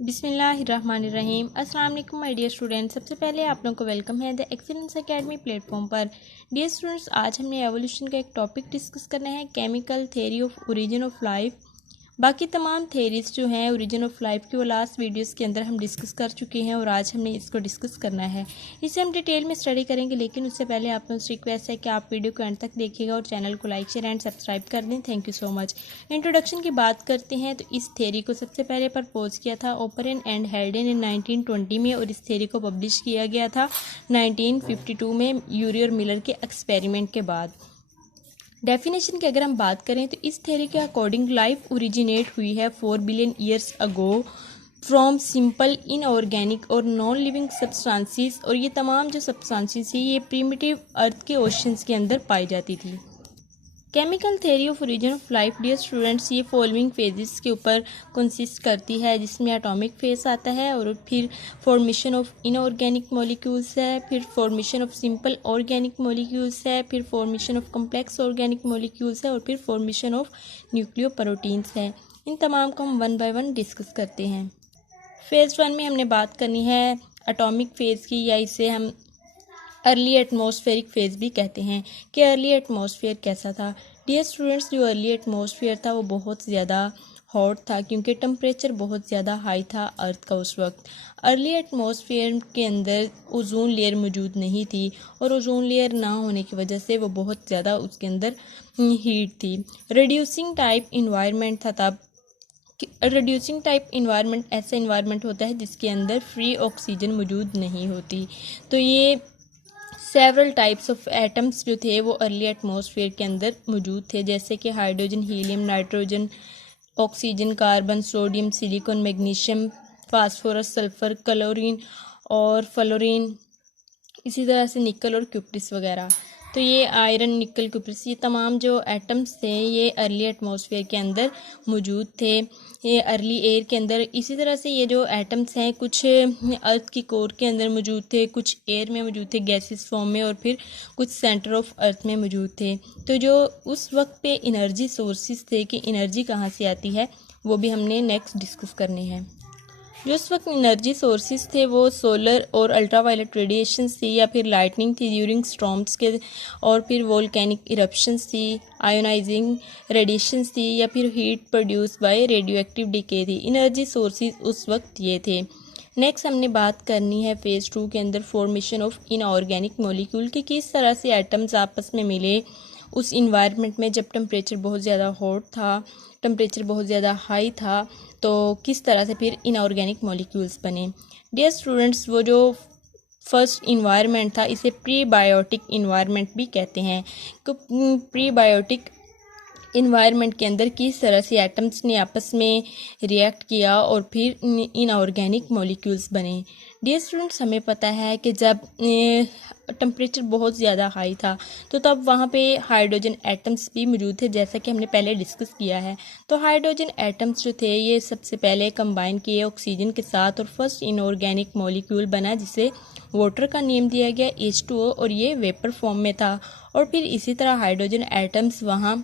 बिस्मिल्लाहिर्रहमानिर्रहीम। अस्सलाम वालेकुम माय डियर स्टूडेंट्स। सबसे पहले आप लोगों को वेलकम है द एक्सीलेंस एकेडमी प्लेटफॉर्म पर। डियर स्टूडेंट्स, आज हमने एवोल्यूशन का एक टॉपिक डिस्कस करना है, chemical theory of origin of life. बाकी तमाम थेरीज जो हैं ओरिजिन ऑफ लाइफ की वो लास्ट वीडियोस के अंदर हम डिस्कस कर चुके हैं और आज हमने इसको डिस्कस करना है। इसे हम डिटेल में स्टडी करेंगे, लेकिन उससे पहले आप लोगों से रिक्वेस्ट है कि आप वीडियो को एंड तक देखिएगा और चैनल को लाइक शेयर एंड सब्सक्राइब कर दें। Thank you so much. Introduction की बात करते हैं तो इस थेरी को सबसे पहले प्रपोज किया था ओपरेन एंड हेल्डेन इन 1920 में और इस थेरी को पब्लिश किया गया था 1952 में यूरी और मिलर के एक्सपेरिमेंट के बाद। डेफिनेशन की अगर हम बात करें तो इस थ्योरी के अकॉर्डिंग लाइफ ओरिजिनेट हुई है 4 billion years ago from simple inorganic और नॉन लिविंग सब्सटेंसेस, और ये तमाम जो सब्सटेंसेस हैं ये प्रिमिटिव अर्थ के ओशंस के अंदर पाई जाती थी। Chemical theory of origin of life dear students ये फॉलोइंग फेजेस के ऊपर कंसिस्ट करती है, जिसमें एटॉमिक फेज आता है और फिर फॉर्मेशन ऑफ इनऑर्गेनिक मॉलिक्यूल्स है, फिर formation of simple organic molecules है, फिर formation of complex organic molecules है और फिर फॉर्मेशन ऑफ न्यूक्लियोप्रोटीन्स है। इन तमाम को हम वन बाय वन डिस्कस करते हैं। फेज़ 1 में हमने बात करनी है एटॉमिक फेज़ की, या इसे हम अर्ली एटमॉस्फेरिक फेज भी कहते हैं कि अर्ली एटमॉस्फेयर कैसा था। डियर स्टूडेंट्स, जो अर्ली एटमॉस्फेयर था वो बहुत ज़्यादा हॉट था क्योंकि टेम्परेचर बहुत ज़्यादा हाई था अर्थ का उस वक्त। अर्ली एटमॉस्फेयर के अंदर ओजोन लेयर मौजूद नहीं थी और ओजोन लेयर ना होने की वजह से वो बहुत ज़्यादा उसके अंदर हीट थी। रिड्यूसिंग टाइप इन्वायरमेंट था तब। रिड्यूसिंग टाइप इन्वायरमेंट ऐसा इन्वायरमेंट होता है जिसके अंदर फ्री ऑक्सीजन मौजूद नहीं होती। तो ये सेवरल टाइप्स ऑफ एटम्स जो थे वो अर्ली एटमॉस्फेयर के अंदर मौजूद थे, जैसे कि hydrogen, helium, nitrogen, oxygen, carbon, sodium, silicon, magnesium, phosphorus, sulphur, chlorine और फ्लोरीन, इसी तरह से निकल और क्यूप्रिस वगैरह। तो ये आयरन, निकल, क्यूप्रिस, ये तमाम जो एटम्स थे ये अर्ली एटमॉस्फेयर के अंदर मौजूद थे, ये अर्ली एयर के अंदर। इसी तरह से ये जो एटम्स हैं कुछ अर्थ की कोर के अंदर मौजूद थे, कुछ एयर में मौजूद थे गैसेस फॉर्म में, और फिर कुछ सेंटर ऑफ अर्थ में मौजूद थे। तो जो उस वक्त पे इनर्जी सोर्सेज थे कि इनर्जी कहाँ से आती है वो भी हमने नेक्स्ट डिस्कस करने हैं। जो उस वक्त एनर्जी सोर्सेज थे वो सोलर और अल्ट्रावायलेट रेडिएशंस थी, या फिर लाइटनिंग थी ड्यूरिंग स्टॉर्म्स के, और फिर वोल्केनिक इरप्शंस थी, आयोनाइजिंग रेडिएशंस थी, या फिर heat produce by radio active decay थी। एनर्जी सोर्सेज उस वक्त ये थे। नेक्स्ट हमने बात करनी है फेज़ 2 के अंदर फॉर्मेशन ऑफ इनऑर्गेनिक मॉलिक्यूल कि किस तरह से एटम्स आपस में मिले उस इन्वायरमेंट में जब टेम्परेचर बहुत ज़्यादा हॉट था, टेम्परेचर बहुत ज़्यादा हाई था, तो किस तरह से फिर इनऑर्गेनिक मॉलिक्यूल्स बने। डियर स्टूडेंट्स, वो जो फर्स्ट इन्वायरमेंट था इसे प्रीबायोटिक इन्वायरमेंट भी कहते हैं। तो प्रीबायोटिक इन्वायरमेंट के अंदर किस तरह से एटम्स ने आपस में रिएक्ट किया और फिर इनऑर्गेनिक मॉलिक्यूल्स बने। डियर स्टूडेंट्स, हमें पता है कि जब टेम्परेचर बहुत ज़्यादा हाई था तो तब वहाँ पे हाइड्रोजन एटम्स भी मौजूद थे, जैसा कि हमने पहले डिस्कस किया है। तो हाइड्रोजन एटम्स जो थे ये सबसे पहले कंबाइन किए ऑक्सीजन के साथ और फर्स्ट इनऑर्गेनिक मॉलिक्यूल बना जिसे वाटर का नेम दिया गया H2O, और ये वेपर फॉर्म में था। और फिर इसी तरह हाइड्रोजन एटम्स वहाँ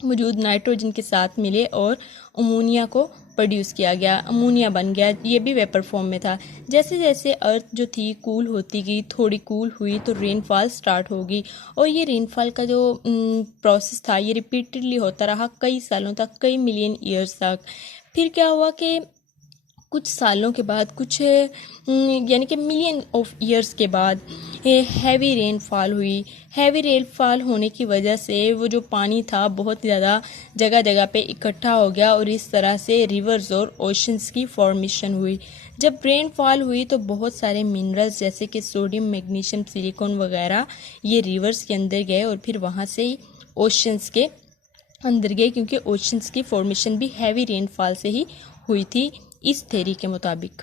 मौजूद नाइट्रोजन के साथ मिले और अमोनिया को प्रोड्यूस किया गया, अमोनिया बन गया, ये भी वेपर फॉर्म में था। जैसे जैसे अर्थ जो थी कूल होती गई, थोड़ी कूल हुई तो रेनफॉल स्टार्ट होगी, और ये रेनफॉल का जो प्रोसेस था ये रिपीटेडली होता रहा कई सालों तक, कई मिलियन ईयर्स तक। फिर क्या हुआ कि कुछ सालों के बाद, कुछ यानी कि मिलियन ऑफ ईयर्स के बाद हैवी रेनफॉल हुई। हैवी रेनफॉल होने की वजह से वो जो पानी था बहुत ज़्यादा जगह जगह पे इकट्ठा हो गया और इस तरह से रिवर्स और ओशंस की फॉर्मेशन हुई। जब रेनफॉल हुई तो बहुत सारे मिनरल्स जैसे कि सोडियम, मैग्नीशियम, सिलिकॉन वगैरह ये रिवर्स के अंदर गए और फिर वहाँ से ही ओशंस के अंदर गए, क्योंकि ओशंस की फॉर्मेशन भी हैवी रेनफॉल से ही हुई थी इस थ्योरी के मुताबिक।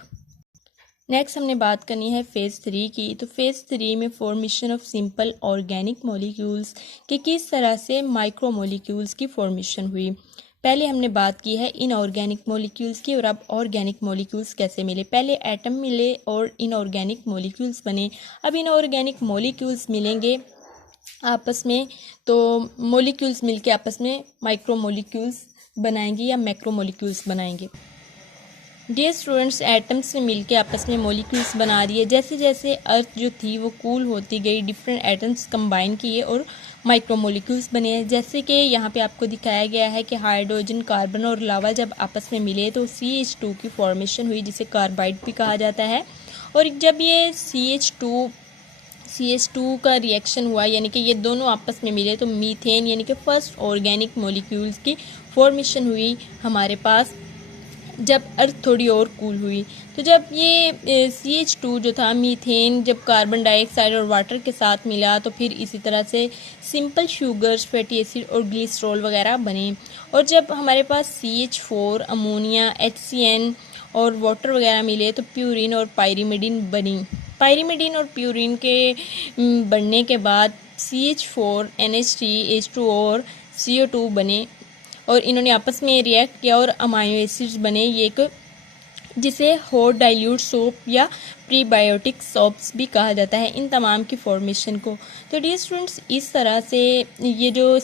नेक्स्ट हमने बात करनी है फेज़ 3 की। तो फेज़ 3 में formation of simple organic molecules कि किस तरह से माइक्रो मॉलिक्यूल्स की फॉर्मेशन हुई। पहले हमने बात की है इनऑर्गेनिक मॉलिक्यूल्स की, और अब ऑर्गेनिक मॉलिक्यूल्स कैसे मिले। पहले एटम मिले और इनऑर्गेनिक मॉलिक्यूल्स बने। अब इनऑर्गेनिक मॉलिक्यूल्स मिलेंगे आपस में, तो मॉलिक्यूल्स मिलके आपस में माइक्रो मॉलिक्यूल्स बनाएंगे या मैक्रो मॉलिक्यूल्स बनाएंगे। डियर स्टूडेंट्स, एटम्स से मिलके आपस में मॉलिक्यूल्स बना दिए। जैसे जैसे अर्थ जो थी वो कूल होती गई, डिफरेंट एटम्स कंबाइन किए और माइक्रो मॉलिक्यूल्स बने। जैसे कि यहाँ पे आपको दिखाया गया है कि हाइड्रोजन, कार्बन और लावा जब आपस में मिले तो CH2 की फॉर्मेशन हुई, जिसे कार्बाइड भी कहा जाता है। और जब ये CH2 का रिएक्शन हुआ, यानी कि ये दोनों आपस में मिले, तो मीथेन यानी कि फर्स्ट ऑर्गेनिक मॉलिक्यूल्स की फॉर्मेशन हुई हमारे पास, जब अर्थ थोड़ी और कूल हुई। तो जब ये CH2 जो था, मीथेन, जब कार्बन डाइऑक्साइड और वाटर के साथ मिला तो फिर इसी तरह से सिंपल शुगर्स, फैटी एसिड और ग्लिसरॉल वगैरह बने। और जब हमारे पास CH4, अमोनिया, HCN और वाटर वगैरह मिले तो प्यूरिन और पायरीमिडीन बनी। पायरीमिडीन और प्यूरिन के बनने के बाद CH4, NH3, H2 और CO2 बने और इन्होंने आपस में रिएक्ट किया और अमाइनो एसिड्स बने। ये एक जिसे हॉट डाइल्यूट सोप या प्रीबायोटिक सोप्स भी कहा जाता है इन तमाम की फॉर्मेशन को। तो डियर स्टूडेंट्स, इस तरह से ये जो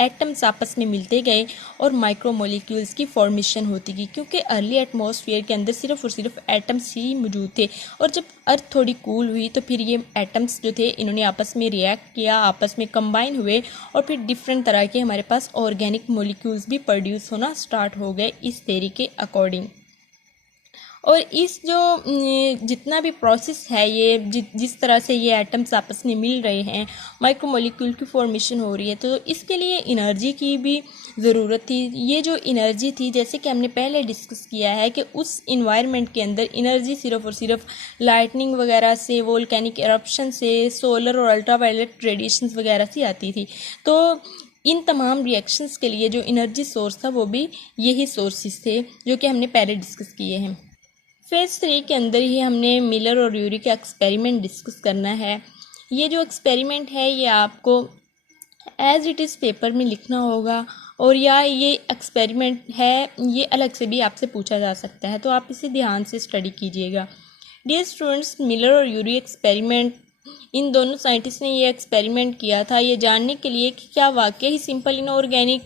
एटम्स आपस में मिलते गए और माइक्रो मॉलिक्यूल्स की फॉर्मेशन होती गई, क्योंकि अर्ली एटमॉस्फेयर के अंदर सिर्फ और सिर्फ एटम्स ही मौजूद थे। और जब अर्थ थोड़ी कूल हुई तो फिर ये एटम्स जो थे इन्होंने आपस में रिएक्ट किया, आपस में कंबाइन हुए और फिर डिफरेंट तरह के हमारे पास ऑर्गेनिक मॉलिक्यूल्स भी प्रोड्यूस होना स्टार्ट हो गए इस थ्योरी के अकॉर्डिंग। और इस जो जितना भी प्रोसेस है, ये जिस तरह से ये एटम्स आपस में मिल रहे हैं, माइक्रो मॉलिक्यूल की फॉर्मेशन हो रही है, तो इसके लिए एनर्जी की भी ज़रूरत थी। ये जो एनर्जी थी, जैसे कि हमने पहले डिस्कस किया है कि उस इन्वायरमेंट के अंदर एनर्जी सिर्फ और सिर्फ लाइटनिंग वगैरह से, वोल्केनिक एरप्शन से, सोलर और अल्ट्रावायलेट रेडिएशंस वगैरह से आती थी। तो इन तमाम रिएक्शंस के लिए जो एनर्जी सोर्स था वो भी यही सोर्सेस थे जो कि हमने पहले डिस्कस किए हैं। फेज़ 3 के अंदर ही हमने मिलर और यूरी का एक्सपेरिमेंट डिस्कस करना है। ये जो एक्सपेरिमेंट है ये आपको एज इट इज़ पेपर में लिखना होगा, और या ये एक्सपेरिमेंट है ये अलग से भी आपसे पूछा जा सकता है, तो आप इसे ध्यान से स्टडी कीजिएगा। डियर स्टूडेंट्स, मिलर और यूरी एक्सपेरिमेंट, इन दोनों साइंटिस्ट ने ये एक्सपेरिमेंट किया था ये जानने के लिए कि क्या वाकई ही सिंपल इनऑर्गेनिक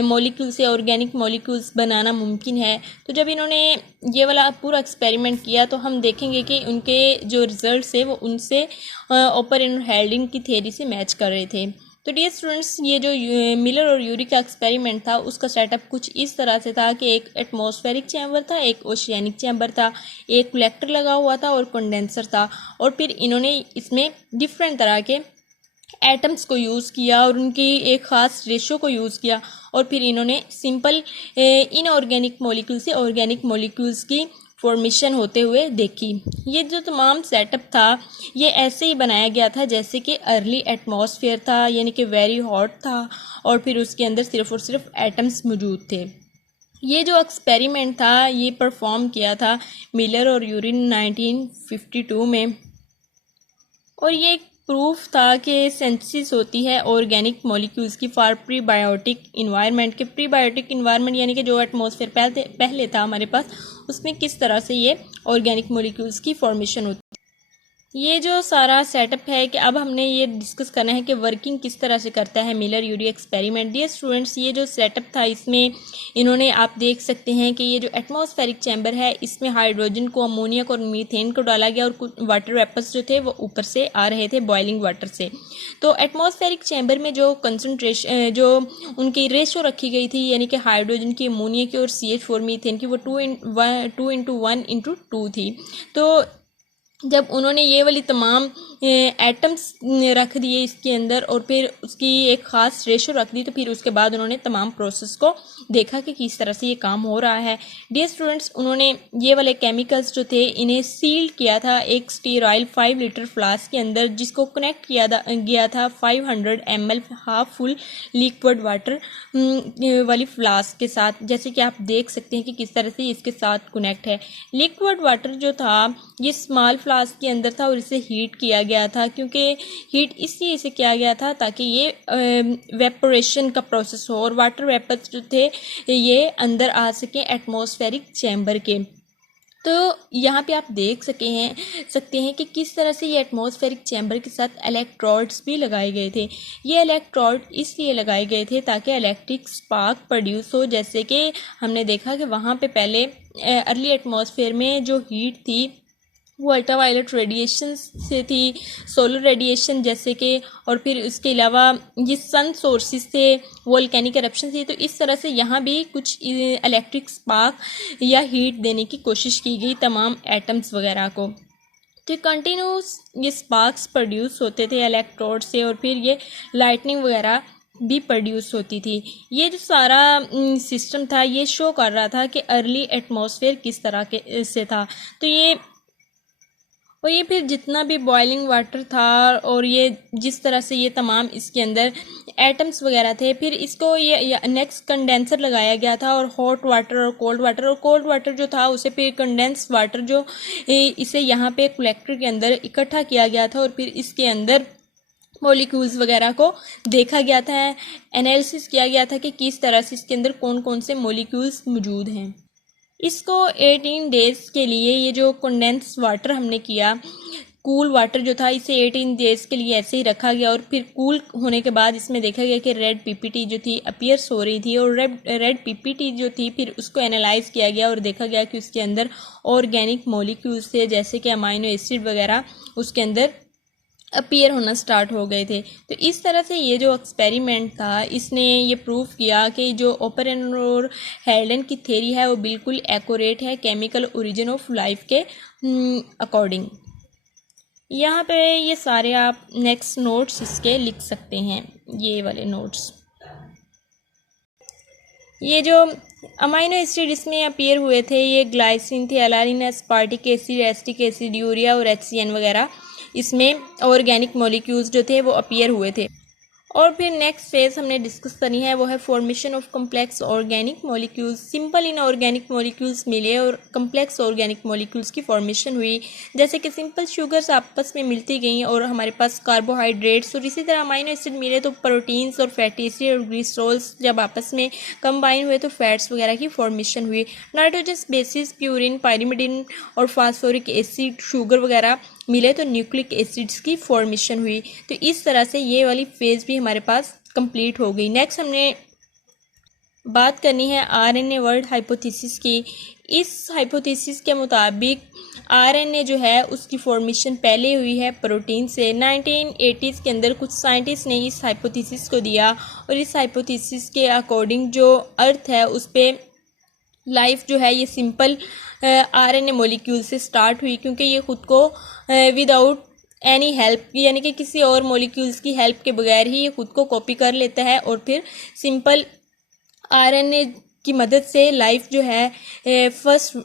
मॉलिक्यूल से ऑर्गेनिक मॉलिक्यूल्स बनाना मुमकिन है। तो जब इन्होंने ये वाला पूरा एक्सपेरिमेंट किया तो हम देखेंगे कि उनके जो रिजल्ट्स है वो उनसे ओपर इनहेल्डिंग की थ्योरी से मैच कर रहे थे। तो डियर स्टूडेंट्स, ये जो मिलर और यूरी का एक्सपेरिमेंट था उसका सेटअप कुछ इस तरह से था कि एक एटमॉस्फेरिक चैम्बर था, एक ओशियानिक चैम्बर था, एक कलेक्टर लगा हुआ था और कंडेंसर था। और फिर इन्होंने इसमें डिफरेंट तरह के एटम्स को यूज़ किया और उनकी एक ख़ास रेशो को यूज़ किया और फिर इन्होंने सिंपल इनऑर्गेनिक मॉलिक्यूल से ऑर्गेनिक मॉलिक्यूल्स की फॉर्मेशन होते हुए देखी। ये जो तमाम सेटअप था ये ऐसे ही बनाया गया था जैसे कि अर्ली एटमॉस्फेयर था, यानी कि वेरी हॉट था और फिर उसके अंदर सिर्फ और सिर्फ एटम्स मौजूद थे। ये जो एक्सपेरिमेंट था ये परफॉर्म किया था मिलर और यूरी 1952 में, और ये एक प्रूफ था कि सिंथेसिस होती है ऑर्गेनिक मॉलिक्यूल्स की फॉर प्रीबायोटिक इन्वायरमेंट के। प्रीबायोटिक इन्वायरमेंट यानी कि जो एटमॉस्फेयर पहले था हमारे पास, उसमें किस तरह से ये ऑर्गेनिक मॉलिक्यूल्स की फॉर्मेशन होती है। ये जो सारा सेटअप है कि अब हमने ये डिस्कस करना है कि वर्किंग किस तरह से करता है Miller Urey experiment. Dear students, ये जो सेटअप था इसमें इन्होंने, आप देख सकते हैं कि ये जो एटमॉस्फेरिक चैम्बर है इसमें हाइड्रोजन को, अमोनिया को और मीथेन को डाला गया और कुछ वाटर वेपर्स जो थे वो ऊपर से आ रहे थे बॉइलिंग वाटर से। तो एटमॉस्फेरिक चैम्बर में जो कंसनट्रेशन, जो उनकी रेशो रखी गई थी, यानी कि हाइड्रोजन की, अमोनिया की और CH4 मीथेन की, वो 2:1:2 थी। तो जब उन्होंने ये वाली तमाम एटम्स रख दिए इसके अंदर और फिर उसकी एक ख़ास रेशो रख दी, तो फिर उसके बाद उन्होंने तमाम प्रोसेस को देखा कि किस तरह से ये काम हो रहा है। डियर स्टूडेंट्स, उन्होंने ये वाले केमिकल्स जो थे इन्हें सील किया था एक स्टीराइल 5 लीटर फ्लास्क के अंदर, जिसको कनेक्ट किया गया था 500 ml half full liquid water वाली फ्लास्क के साथ। जैसे कि आप देख सकते हैं कि किस तरह से इसके साथ कनेक्ट है। लिक्विड वाटर जो था ये स्मॉल फ्लास्क के अंदर था और इसे हीट किया गया था, क्योंकि हीट इसलिए इसे किया गया था ताकि ये वेपोरेशन का प्रोसेस हो और वाटर वेपर्स जो थे ये अंदर आ सके एटमॉस्फेरिक चैम्बर के। तो यहाँ पे आप देख सकते हैं कि किस तरह से ये एटमॉस्फेरिक चैम्बर के साथ इलेक्ट्रोड्स भी लगाए गए थे। ये इलेक्ट्रोड इसलिए लगाए गए थे ताकि इलेक्ट्रिक स्पार्क प्रोड्यूस हो। जैसे कि हमने देखा कि वहाँ पे पहले अर्ली एटमॉस्फेयर में जो हीट थी वो अल्ट्रावायलेट रेडिएशन से थी, सोलर रेडिएशन जैसे कि, और फिर उसके अलावा ये सन सोर्सेज थे, वोल्केनिक एरप्शन थी। तो इस तरह से यहाँ भी कुछ इलेक्ट्रिक स्पार्क या हीट देने की कोशिश की गई तमाम एटम्स वगैरह को। तो कंटिन्यूस ये स्पार्क्स प्रोड्यूस होते थे इलेक्ट्रोड से, और फिर ये लाइटनिंग वगैरह भी प्रोड्यूस होती थी। ये जो सारा सिस्टम था ये शो कर रहा था कि अर्ली एटमॉस्फेयर किस तरह के से था। तो ये फिर जितना भी बॉइलिंग वाटर था और ये जिस तरह से ये तमाम इसके अंदर एटम्स वगैरह थे, फिर इसको ये नेक्स्ट कंडेंसर लगाया गया था, और हॉट वाटर और कोल्ड वाटर जो था उसे फिर कंडेंस वाटर जो इसे यहाँ पे कलेक्टर के अंदर इकट्ठा किया गया था, और फिर इसके अंदर मॉलिक्यूल्स वगैरह को देखा गया था, एनालिसिस किया गया था कि किस तरह से इसके अंदर कौन कौन से मॉलिक्यूल्स मौजूद हैं। इसको 18 डेज के लिए ये जो कंडेंस वाटर हमने किया, कूल वाटर जो था, इसे 18 डेज के लिए ऐसे ही रखा गया, और फिर कूल होने के बाद इसमें देखा गया कि रेड पीपीटी जो थी अपीयर्स हो रही थी, और रेड पीपीटी जो थी फिर उसको एनालाइज किया गया और देखा गया कि उसके अंदर ऑर्गेनिक मॉलिक्यूल्स थे जैसे कि अमाइनो एसिड वगैरह उसके अंदर अपीयर होना स्टार्ट हो गए थे। तो इस तरह से ये जो एक्सपेरिमेंट था इसने ये प्रूव किया कि जो ओपेरेन और हेल्डन की थ्योरी है वो बिल्कुल एक्यूरेट है केमिकल ओरिजिन ऑफ लाइफ के अकॉर्डिंग। यहाँ पे ये सारे आप नेक्स्ट नोट्स इसके लिख सकते हैं, ये वाले नोट्स। ये जो अमाइनो एसिड इसमें अपीयर हुए थे ये ग्लाइसिन थे, alanine, aspartic acid, acetic acid, urea और HCN वगैरह इसमें ऑर्गेनिक मॉलिक्यूल्स जो थे वो अपीयर हुए थे। और फिर नेक्स्ट फेज हमने डिस्कस करनी है वो है formation of complex organic molecules. Simple inorganic molecules मिले और कम्प्लेक्स ऑर्गेनिक मॉलिक्यूल्स की फॉर्मेशन हुई, जैसे कि सिंपल शुगर्स आपस में मिलती गई और हमारे पास कार्बोहाइड्रेट्स, और इसी तरह अमाइनो एसिड मिले तो प्रोटीन्स और फैटी एसिड और ग्लिसरॉल्स जब आपस में कंबाइन हुए तो फैट्स वगैरह की फॉर्मेशन हुई। नाइट्रोजस बेसिस, प्यूरिन, पायरिमिडिन और फास्फोरिक एसिड, शुगर वगैरह मिले तो न्यूक्लिक एसिड्स की फॉर्मेशन हुई। तो इस तरह से ये वाली फेज भी हमारे पास कंप्लीट हो गई। नेक्स्ट हमने बात करनी है RNA वर्ल्ड हाइपोथेसिस की। इस हाइपोथेसिस के मुताबिक RNA जो है उसकी फॉर्मेशन पहले हुई है प्रोटीन से। 1980s के अंदर कुछ साइंटिस्ट ने इस हाइपोथेसिस को दिया, और इस हाइपोथेसिस के अकॉर्डिंग जो अर्थ है उस पर लाइफ जो है ये सिंपल RNA मॉलिक्यूल से स्टार्ट हुई, क्योंकि ये खुद को विदाउट एनी हेल्प यानी कि किसी और मॉलिक्यूल्स की हेल्प के बगैर ही ये खुद को कॉपी कर लेता है, और फिर सिंपल RNA की मदद से लाइफ जो है फर्स्ट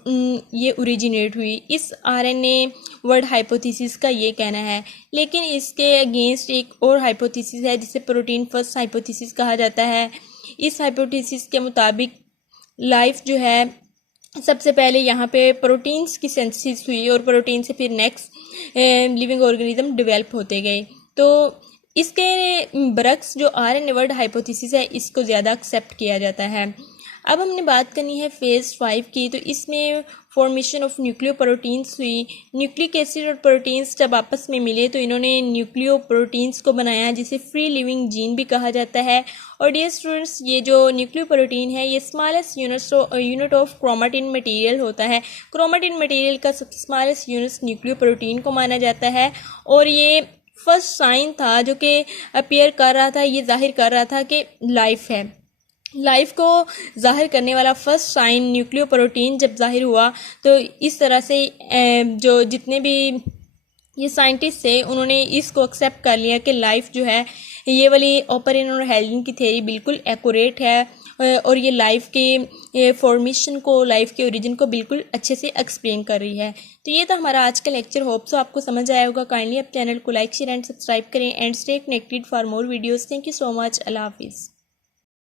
ये ओरिजिनेट हुई। इस RNA वर्ल्ड हाइपोथेसिस का ये कहना है, लेकिन इसके अगेंस्ट एक और हाइपोथेसिस है जिसे प्रोटीन फर्स्ट हाइपोथेसिस कहा जाता है। इस हाइपोथेसिस के मुताबिक लाइफ जो है सबसे पहले यहाँ पे प्रोटीन्स की सिंथेसिस हुई, और प्रोटीन से फिर नेक्स्ट लिविंग ऑर्गेनिज्म डेवलप होते गए। तो इसके बरक्स जो RNA वर्ल्ड हाइपोथेसिस है इसको ज़्यादा एक्सेप्ट किया जाता है। अब हमने बात करनी है फेज़ 5 की। तो इसमें फॉर्मेशन ऑफ न्यूक्लियोप्रोटीन्स हुई। न्यूक्लिक एसिड और प्रोटीन्स जब आपस में मिले तो इन्होंने न्यूक्लियोप्रोटीन्स को बनाया, जिसे फ्री लिविंग जीन भी कहा जाता है। और डियर स्टूडेंट्स, ये जो न्यूक्लियोप्रोटीन है ये smallest unit of chromatin material होता है। क्रोमेटिन मटेरियल का सबसे स्मॉलेस्ट यूनिट न्यूक्लियोप्रोटीन को माना जाता है, और ये फर्स्ट साइन था जो कि अपीयर कर रहा था, ये जाहिर कर रहा था कि लाइफ है। लाइफ को जाहिर करने वाला फर्स्ट साइन न्यूक्लियोप्रोटीन जब जाहिर हुआ तो इस तरह से जो जितने भी ये साइंटिस्ट थे उन्होंने इसको एक्सेप्ट कर लिया कि लाइफ जो है ये वाली ओपेरेन और हेल्डन की थ्योरी बिल्कुल एक्यूरेट है, और ये लाइफ के फॉर्मेशन को, लाइफ के ओरिजिन को बिल्कुल अच्छे से एक्सप्लेन कर रही है। तो ये था हमारा आज का लेक्चर। होप सो आपको समझ आया होगा। काइंडली आप चैनल को लाइक, शेयर एंड सब्सक्राइब करें, and stay connected for more videos. Thank you so much. अल्लाह हाफिज़।